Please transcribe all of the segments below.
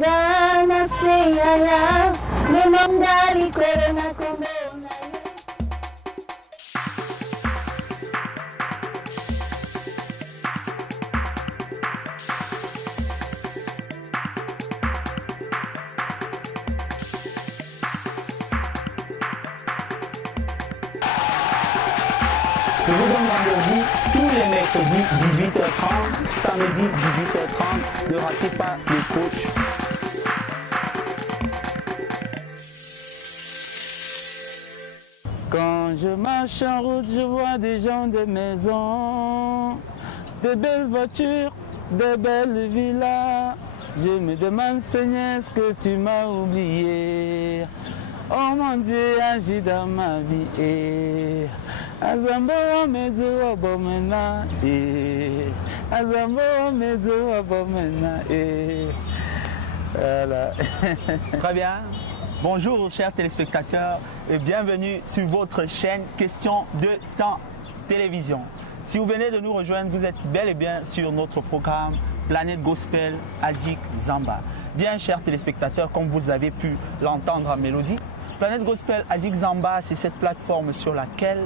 Gana singaya, lumamdali ko na kumona. Je vous donne rendez-vous tous les mercredis 18h30, samedi 18h30. Ne ratez pas le coach. Quand je marche en route, je vois des gens, des maisons, des belles voitures, des belles villas. Je me demande, Seigneur, est-ce que tu m'as oublié? Oh mon Dieu, agis dans ma vie. Azambo medzo abomena Azambo medzo abomena Voilà. Très bien. Bonjour chers téléspectateurs et bienvenue sur votre chaîne Question de temps télévision. Si vous venez de nous rejoindre, vous êtes bel et bien sur notre programme Planète Gospel Azik Zamba. Bien chers téléspectateurs, comme vous avez pu l'entendre en mélodie, Planète Gospel Azik Zamba, c'est cette plateforme sur laquelle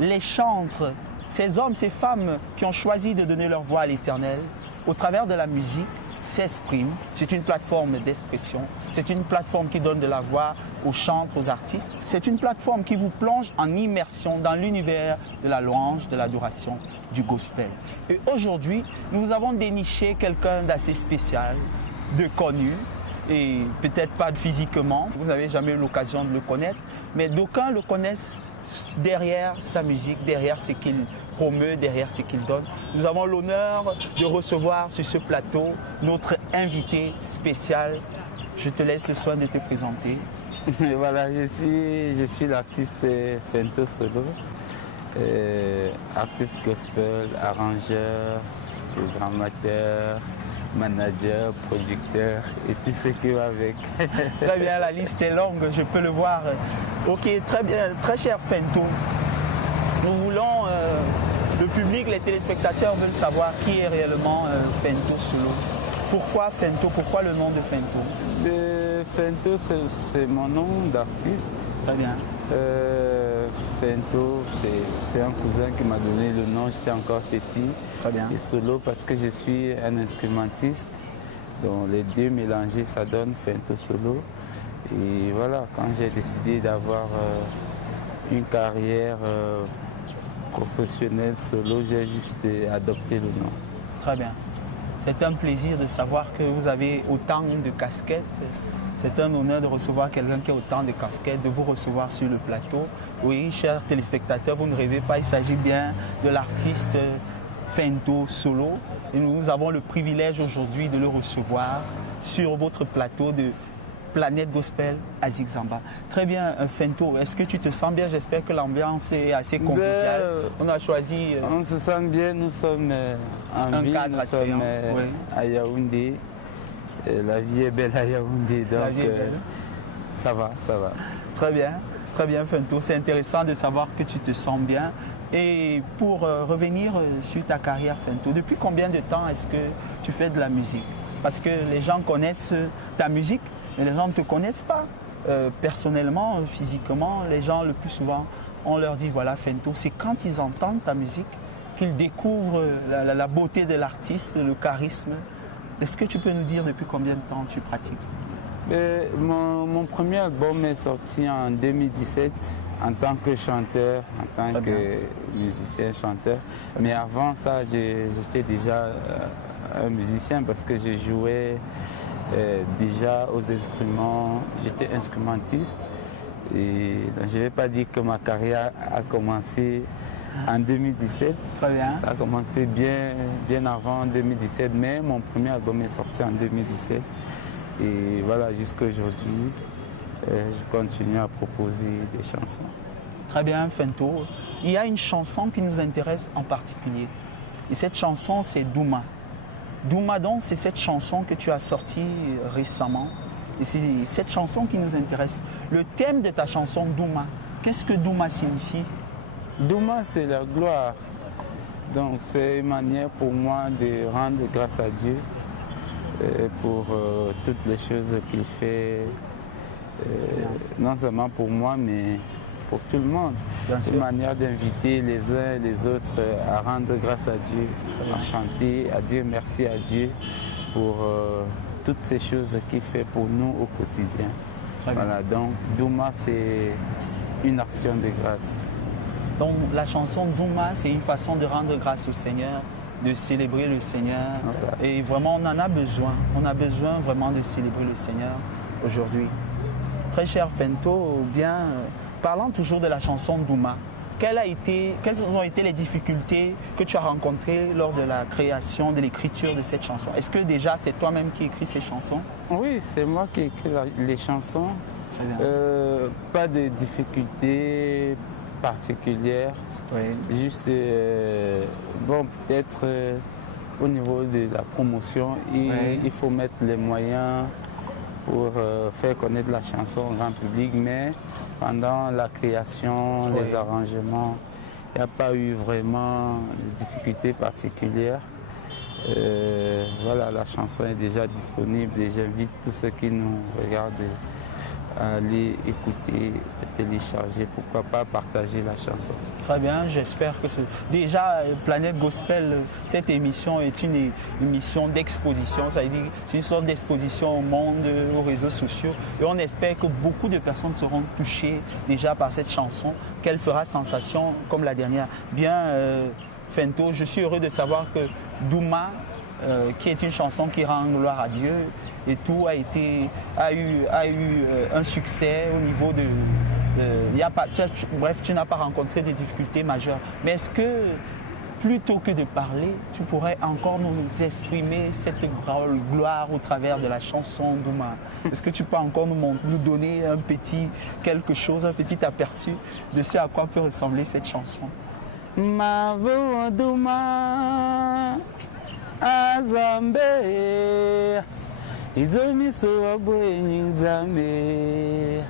les chantres, ces hommes, ces femmes qui ont choisi de donner leur voix à l'Éternel, au travers de la musique, s'expriment. C'est une plateforme d'expression. C'est une plateforme qui donne de la voix aux chantres, aux artistes. C'est une plateforme qui vous plonge en immersion dans l'univers de la louange, de l'adoration, du gospel. Et aujourd'hui, nous avons déniché quelqu'un d'assez spécial, de connu, et peut-être pas physiquement. Vous n'avez jamais eu l'occasion de le connaître, mais d'aucuns le connaissent derrière sa musique, derrière ce qu'il promeut, derrière ce qu'il donne. Nous avons l'honneur de recevoir sur ce plateau notre invité spécial. Je te laisse le soin de te présenter. Voilà, je suis l'artiste Fento Solo, artiste gospel, arrangeur, programmateur, manager, producteur et tout ce qui va avec. Très bien, la liste est longue, je peux le voir. Ok, très bien, très cher Fento. Nous voulons, le public, les téléspectateurs veulent savoir qui est réellement Fento Solo. Pourquoi Fento? Pourquoi le nom de Fento? Fento, c'est mon nom d'artiste. Très bien. Fento, c'est un cousin qui m'a donné le nom, j'étais encore petit. Très bien. Et Solo parce que je suis un instrumentiste. Donc les deux mélangés, ça donne Fento Solo. Et voilà, quand j'ai décidé d'avoir une carrière professionnelle solo, j'ai juste adopté le nom. Très bien. C'est un plaisir de savoir que vous avez autant de casquettes. C'est un honneur de recevoir quelqu'un qui a autant de casquettes, de vous recevoir sur le plateau. Oui, chers téléspectateurs, vous ne rêvez pas, il s'agit bien de l'artiste Fento Solo. Et nous avons le privilège aujourd'hui de le recevoir sur votre plateau de Planète Gospel Azik Zamba. Très bien, Fento, est-ce que tu te sens bien? J'espère que l'ambiance est assez conviviale. On a choisi... on se sent bien, nous sommes en ville, nous sommes à Yaoundé. La vie est belle à Yaoundé, donc ça va, ça va. Très bien Fento, c'est intéressant de savoir que tu te sens bien. Et pour revenir sur ta carrière Fento, depuis combien de temps est-ce que tu fais de la musique? Parce que les gens connaissent ta musique, mais les gens ne te connaissent pas personnellement, physiquement. Les gens le plus souvent, on leur dit voilà Fento, c'est quand ils entendent ta musique qu'ils découvrent la beauté de l'artiste, le charisme. Est-ce que tu peux nous dire depuis combien de temps tu pratiques? Mon premier album est sorti en 2017 en tant que chanteur, en tant que musicien, chanteur. Mais avant ça, j'étais déjà un musicien parce que je jouais déjà aux instruments, j'étais instrumentiste. Et je ne vais pas dire que ma carrière a commencé en 2017. Très bien. Ça a commencé bien avant 2017, mais mon premier album est sorti en 2017. Et voilà, jusqu'à aujourd'hui, je continue à proposer des chansons. Très bien, Fento. Il y a une chanson qui nous intéresse en particulier. Et cette chanson, c'est Douma. Douma, donc, c'est cette chanson que tu as sortie récemment. Et c'est cette chanson qui nous intéresse. Le thème de ta chanson, Douma, qu'est-ce que Douma signifie? Douma, c'est la gloire. Donc, c'est une manière pour moi de rendre grâce à Dieu. pour toutes les choses qu'il fait, non seulement pour moi, mais pour tout le monde. Une manière d'inviter les uns et les autres à rendre grâce à Dieu, à chanter, à dire merci à Dieu pour toutes ces choses qu'il fait pour nous au quotidien. Voilà, donc Douma, c'est une action de grâce. Donc la chanson Douma, c'est une façon de rendre grâce au Seigneur, de célébrer le Seigneur. Okay. Et vraiment, on en a besoin. On a besoin vraiment de célébrer le Seigneur aujourd'hui. Très cher Fento, bien, parlant toujours de la chanson Douma, quelles ont été les difficultés que tu as rencontrées lors de la création, de l'écriture de cette chanson? Est-ce que déjà c'est toi-même qui écris ces chansons? Oui, c'est moi qui écris les chansons. Pas de difficultés particulières. Oui. Juste, bon, peut-être au niveau de la promotion, il faut mettre les moyens pour faire connaître la chanson au grand public, mais pendant la création, les arrangements, il n'y a pas eu vraiment de difficultés particulières. Voilà, la chanson est déjà disponible et j'invite tous ceux qui nous regardent à aller écouter, télécharger, pourquoi pas partager la chanson. Très bien, j'espère que déjà Planète Gospel, cette émission est une émission d'exposition, ça veut dire c'est une sorte d'exposition au monde, aux réseaux sociaux, et on espère que beaucoup de personnes seront touchées déjà par cette chanson, qu'elle fera sensation comme la dernière. Bien, Fento, je suis heureux de savoir que Douma, qui est une chanson qui rend gloire à Dieu, et tout a eu un succès au niveau de... bref, tu n'as pas rencontré de difficultés majeures. Mais est-ce que, plutôt que de parler, tu pourrais encore nous exprimer cette gloire au travers de la chanson Douma? Est-ce que tu peux encore nous donner un petit quelque chose, un petit aperçu de ce à quoi peut ressembler cette chanson? Ma voix Douma Azambe Idomiso abweni nzambe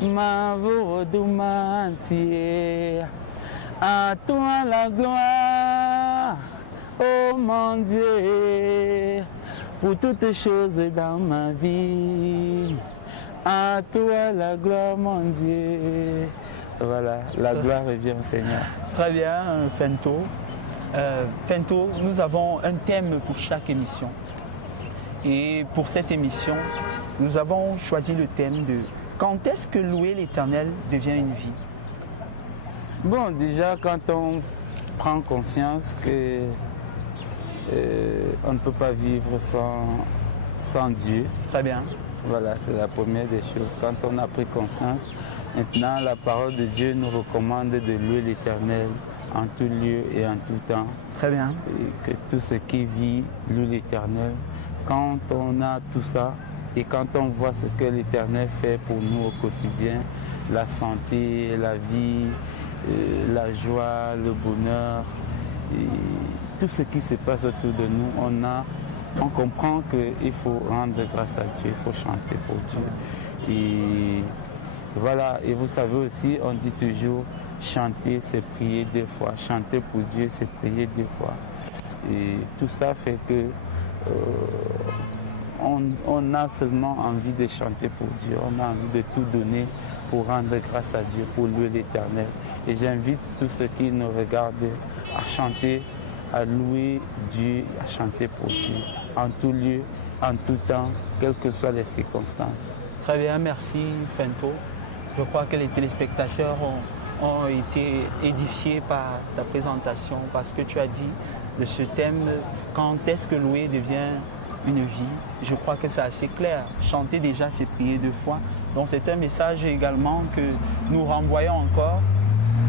Mavo Doumantier à toi la gloire, oh mon Dieu, pour toutes choses dans ma vie. À toi la gloire, mon Dieu. Voilà, la gloire revient au Seigneur. Très bien, Fento. Fento, nous avons un thème pour chaque émission. Et pour cette émission, nous avons choisi le thème de quand est-ce que louer l'Éternel devient une vie? Bon, déjà, quand on prend conscience que on ne peut pas vivre sans Dieu. Très bien. Voilà, c'est la première des choses. Quand on a pris conscience, maintenant, la parole de Dieu nous recommande de louer l'Éternel en tout lieu et en tout temps. Très bien. Et que tout ce qui vit loue l'Éternel. Quand on a tout ça et quand on voit ce que l'Éternel fait pour nous au quotidien, la santé, la vie, la joie, le bonheur, et tout ce qui se passe autour de nous, on comprend qu'il faut rendre grâce à Dieu, il faut chanter pour Dieu. Et voilà, et vous savez aussi, on dit toujours, chanter c'est prier deux fois, chanter pour Dieu c'est prier deux fois. Et tout ça fait que on a seulement envie de chanter pour Dieu, on a envie de tout donner pour rendre grâce à Dieu, pour louer l'Éternel. Et j'invite tous ceux qui nous regardent à chanter, à louer Dieu, à chanter pour Dieu, en tout lieu, en tout temps, quelles que soient les circonstances. Très bien, merci Fento. Je crois que les téléspectateurs ont été édifiés par ta présentation, parce que tu as dit de ce thème, quand est-ce que louer devient une vie? Je crois que c'est assez clair. Chanter déjà, c'est prier deux fois. Donc c'est un message également que nous renvoyons encore.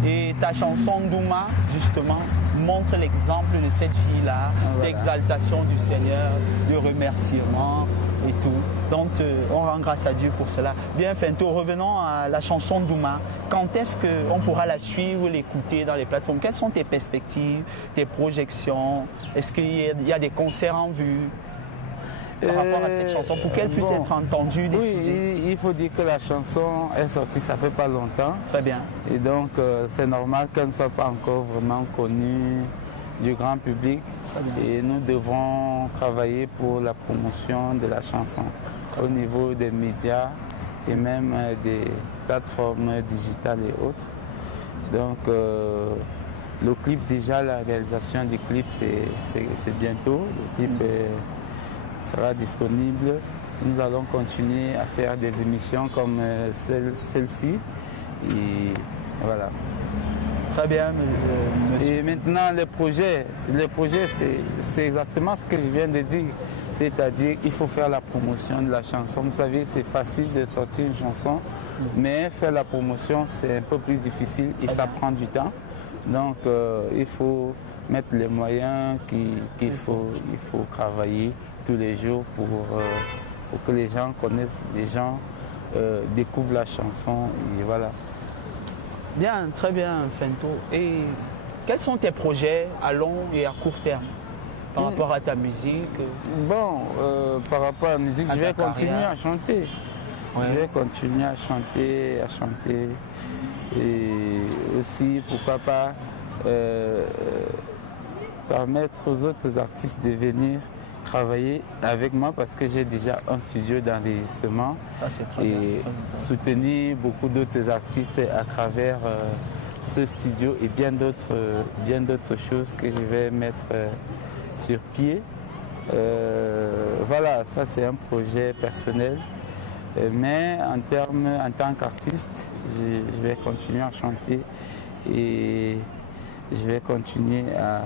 Et ta chanson Douma, justement, montre l'exemple de cette vie-là, d'exaltation du Seigneur, de remerciement et tout. Donc on rend grâce à Dieu pour cela. Bien Fento, revenons à la chanson Douma. Quand est-ce qu'on pourra la suivre, l'écouter dans les plateformes? Quelles sont tes perspectives, tes projections? Est-ce qu'il y a des concerts en vue par rapport à cette chanson pour qu'elle puisse être entendue, diffusée? Oui, il faut dire que la chanson est sortie, ça fait pas longtemps. Très bien. Et donc c'est normal qu'elle ne soit pas encore vraiment connue du grand public et nous devrons travailler pour la promotion de la chanson au niveau des médias et même des plateformes digitales et autres. Donc le clip, déjà la réalisation du clip c'est bientôt, le clip sera disponible. Nous allons continuer à faire des émissions comme celle-ci et voilà. Très bien, monsieur. Et maintenant les projets c'est exactement ce que je viens de dire. C'est-à-dire qu'il faut faire la promotion de la chanson. Vous savez, c'est facile de sortir une chanson, mais faire la promotion, c'est un peu plus difficile et ça prend du temps. Donc, il faut mettre les moyens qu'il faut travailler tous les jours pour que les gens connaissent, les gens découvrent la chanson. Et voilà. Bien, très bien, Fento. Et quels sont tes projets à long et à court terme par rapport à ta musique? Bon, par rapport à la musique, je vais continuer à chanter. Ouais. Je vais continuer à chanter. Et aussi, pourquoi pas, permettre aux autres artistes de venir travailler avec moi parce que j'ai déjà un studio d'enregistrement et soutenir beaucoup d'autres artistes à travers ce studio et bien d'autres choses que je vais mettre sur pied. Voilà, ça c'est un projet personnel. Mais en tant qu'artiste, je vais continuer à chanter et je vais continuer à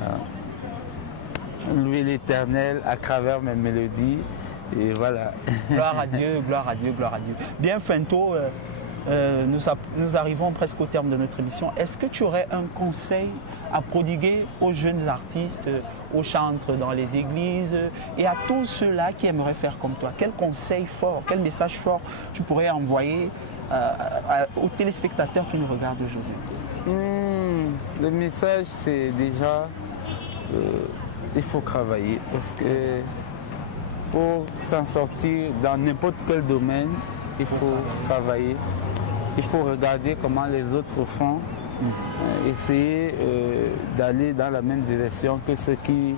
louer l'Éternel à travers mes mélodies. Et voilà. Gloire à Dieu, gloire à Dieu, gloire à Dieu. Bien, Fento, nous arrivons presque au terme de notre émission. Est-ce que tu aurais un conseil à prodiguer aux jeunes artistes, aux chantres dans les églises et à tous ceux-là qui aimeraient faire comme toi? Quel conseil fort, quel message fort tu pourrais envoyer aux téléspectateurs qui nous regardent aujourd'hui? Le message, c'est déjà il faut travailler parce que pour s'en sortir dans n'importe quel domaine, il faut travailler. Il faut regarder comment les autres font, essayer d'aller dans la même direction que ceux qui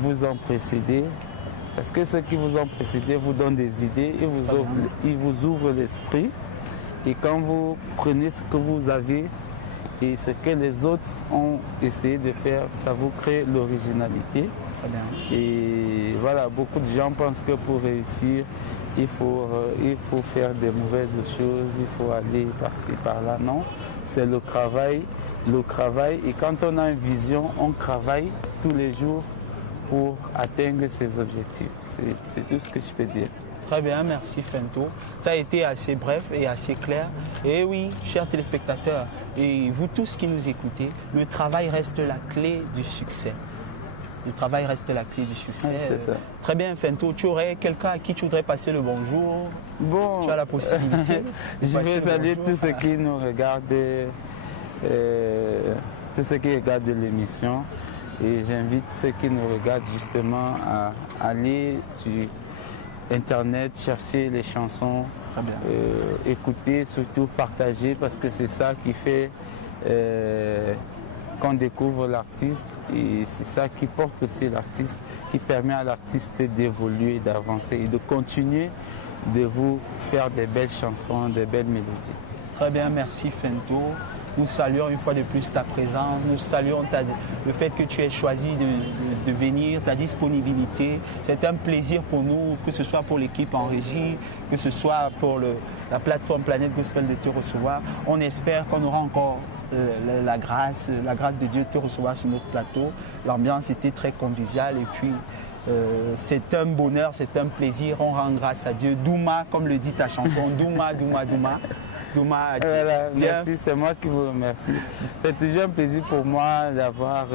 vous ont précédé. Parce que ceux qui vous ont précédé vous donnent des idées, ils vous ouvrent l'esprit. Et quand vous prenez ce que vous avez et ce que les autres ont essayé de faire, ça vous crée l'originalité. Et voilà, beaucoup de gens pensent que pour réussir, il faut faire des mauvaises choses, il faut aller par-ci, par-là. Non, c'est le travail. Et quand on a une vision, on travaille tous les jours pour atteindre ses objectifs. C'est tout ce que je peux dire. Très bien, merci Fento. Ça a été assez bref et assez clair. Et oui, chers téléspectateurs, et vous tous qui nous écoutez, le travail reste la clé du succès. Le travail reste la clé du succès. Oui, c'est ça. Très bien, Fento. Tu aurais quelqu'un à qui tu voudrais passer le bonjour? Bon, tu as la possibilité. Je vais saluer tous ceux qui nous regardent, tous ceux qui regardent l'émission. Et j'invite ceux qui nous regardent justement à aller sur Internet, chercher les chansons, écouter, surtout partager, parce que c'est ça qui fait qu'on découvre l'artiste et c'est ça qui porte aussi l'artiste, qui permet à l'artiste d'évoluer, d'avancer et de continuer de vous faire des belles chansons, des belles mélodies. Très bien, merci Fento. Nous saluons une fois de plus ta présence, nous saluons le fait que tu aies choisi de venir, ta disponibilité. C'est un plaisir pour nous, que ce soit pour l'équipe en régie, que ce soit pour la plateforme Planète Gospel de te recevoir. On espère qu'on aura encore la grâce de Dieu de te recevoir sur notre plateau. L'ambiance était très conviviale et puis c'est un bonheur, c'est un plaisir. On rend grâce à Dieu. Douma, comme le dit ta chanson, Douma, Douma, Douma. Voilà, merci, c'est moi qui vous remercie. C'est toujours un plaisir pour moi d'avoir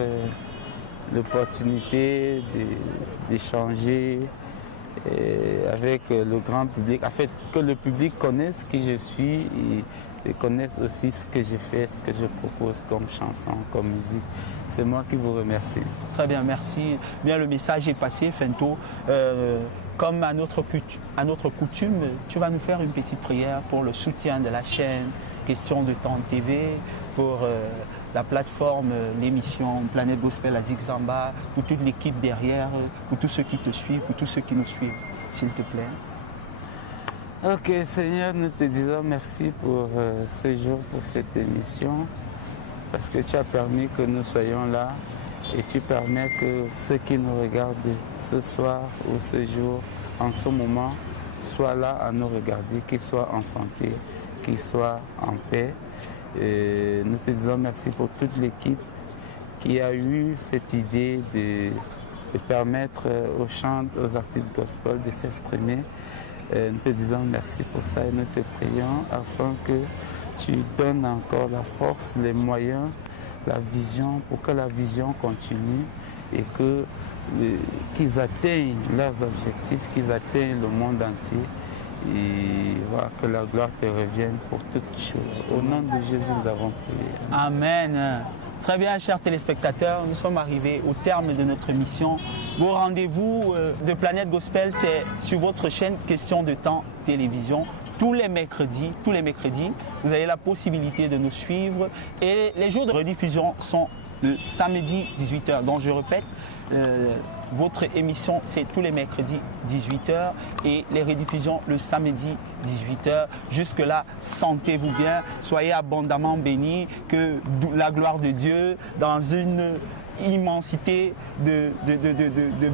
l'opportunité d'échanger avec le grand public, en fait que le public connaisse qui je suis et connaisse aussi ce que je fais, ce que je propose comme chanson, comme musique. C'est moi qui vous remercie. Très bien, merci. Bien, le message est passé, Fento. comme à notre coutume, tu vas nous faire une petite prière pour le soutien de la chaîne Question de Temps TV, pour la plateforme, l'émission Planète Gospel à Zigzamba, pour toute l'équipe derrière, pour tous ceux qui te suivent, pour tous ceux qui nous suivent, s'il te plaît. Ok, Seigneur, nous te disons merci pour ce jour, pour cette émission, parce que tu as permis que nous soyons là et tu permets que ceux qui nous regardent ce soir ou ce jour, en ce moment, soient là à nous regarder, qu'ils soient en santé, qu'ils soient en paix. Et nous te disons merci pour toute l'équipe qui a eu cette idée de permettre aux chants, aux artistes gospel de s'exprimer. Nous te disons merci pour ça et nous te prions afin que tu donnes encore la force, les moyens, la vision, pour que la vision continue et qu'ils atteignent leurs objectifs, qu'ils atteignent le monde entier et voilà, que la gloire te revienne pour toutes choses. Au nom de Jésus, nous avons prié. Amen. Très bien, chers téléspectateurs, nous sommes arrivés au terme de notre émission. Vos rendez-vous de Planète Gospel, c'est sur votre chaîne Question de Temps Télévision. Tous les mercredis, vous avez la possibilité de nous suivre. Et les jours de rediffusion sont le samedi 18h. Donc je répète, votre émission, c'est tous les mercredis 18h et les rediffusions le samedi 18h. Jusque-là, sentez-vous bien, soyez abondamment bénis, que la gloire de Dieu, dans une immensité de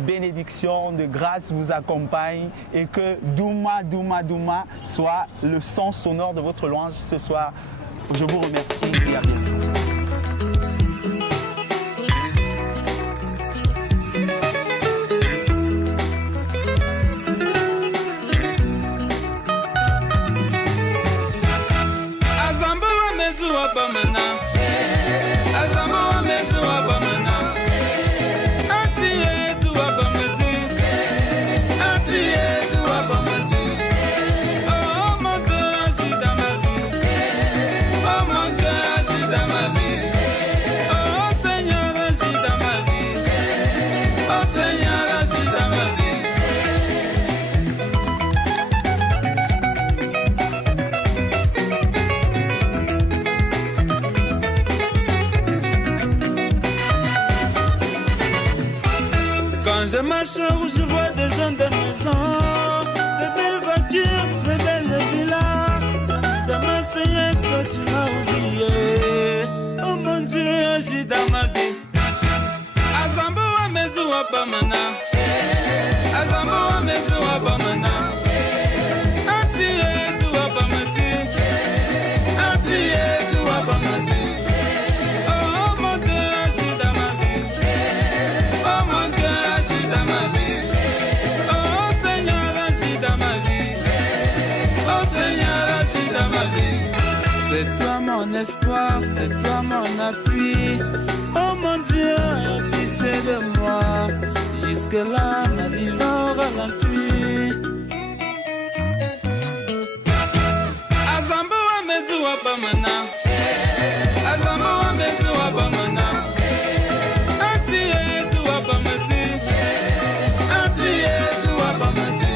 bénédiction, de grâce vous accompagne et que Douma, Douma, Douma soit le son sonore de votre louange ce soir. Je vous remercie et à bientôt. Je marche où je vois des gens de maison, de belles voitures, de belles villas. Dans ma Seigneur, que tu m'as oublié. Oh mon Dieu, agis dans ma vie. Azambo wa mezu wa bamana. Azambo wa mezu wa bamana. Antiye tu wa bamati. Antiye tu wa bamati. Oh mon Dieu, agis dans ma vie. Oh mon Dieu, agis dans ma vie. Oh Seigneur, agis dans ma vie. Oh Seigneur, agis dans ma vie. C'est toi mon espoir, c'est toi mon appui. Oh mon Dieu, pitié de moi. Jusque-là, ma vie va au ralenti. Azambo wa mezu wa bamana. Azambo wa mezu wa bamana. Antiye tu wa bamati. Antiye tu wa bamati.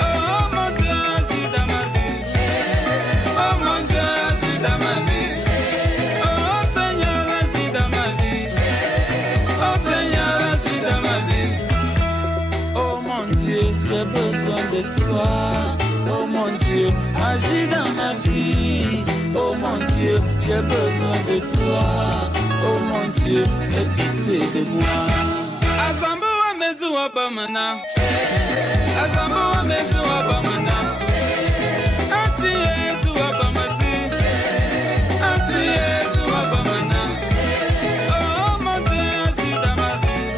Oh mon Dieu, agis dans ma vie. Oh mon Dieu, agis dans ma vie. Oh Seigneur, agis dans ma vie. Oh Seigneur, agis dans ma vie. Oh mon Dieu, j'ai besoin de toi. Oh mon Dieu, agis dans ma vie. Oh mon Dieu, j'ai besoin de toi. Oh mon Dieu, aie pitié de moi. Azambo wa mezu wa bamana. Azambo wa mezu wa bamana. Antiye tu wa bamati. Antiye tu wa bamana. Oh mon Dieu, agis dans ma vie.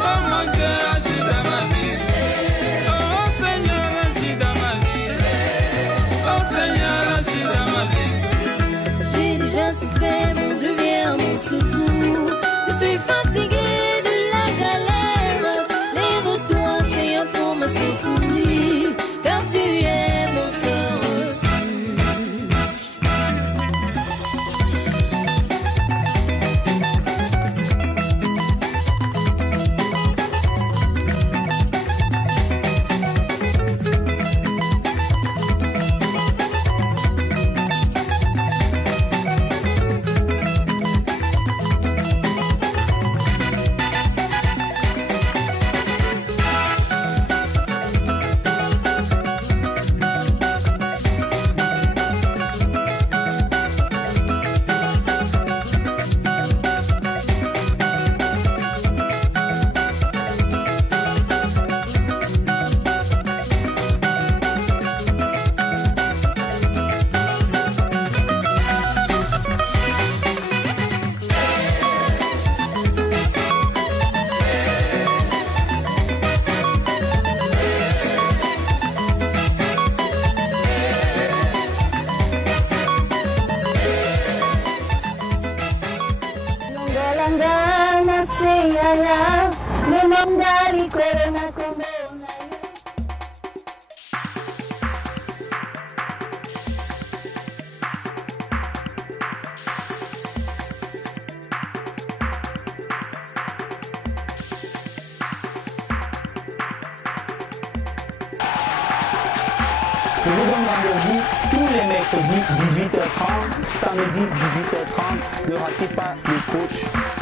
Oh mon Dieu, agis dans ma vie. Oh Seigneur, agis dans ma vie. Oh Seigneur, agis dans ma vie. J'ai déjà souffert, mon Dieu viens à mon secours. Je suis fatigué de la galère. Lève-toi, Seigneur, pour me secourir, car tu es mon seul refuge. Naya, le mandali corona como Je vous donne rendez-vous tous les mercredis 18h30, samedi 18h30. Ne ratez pas le coach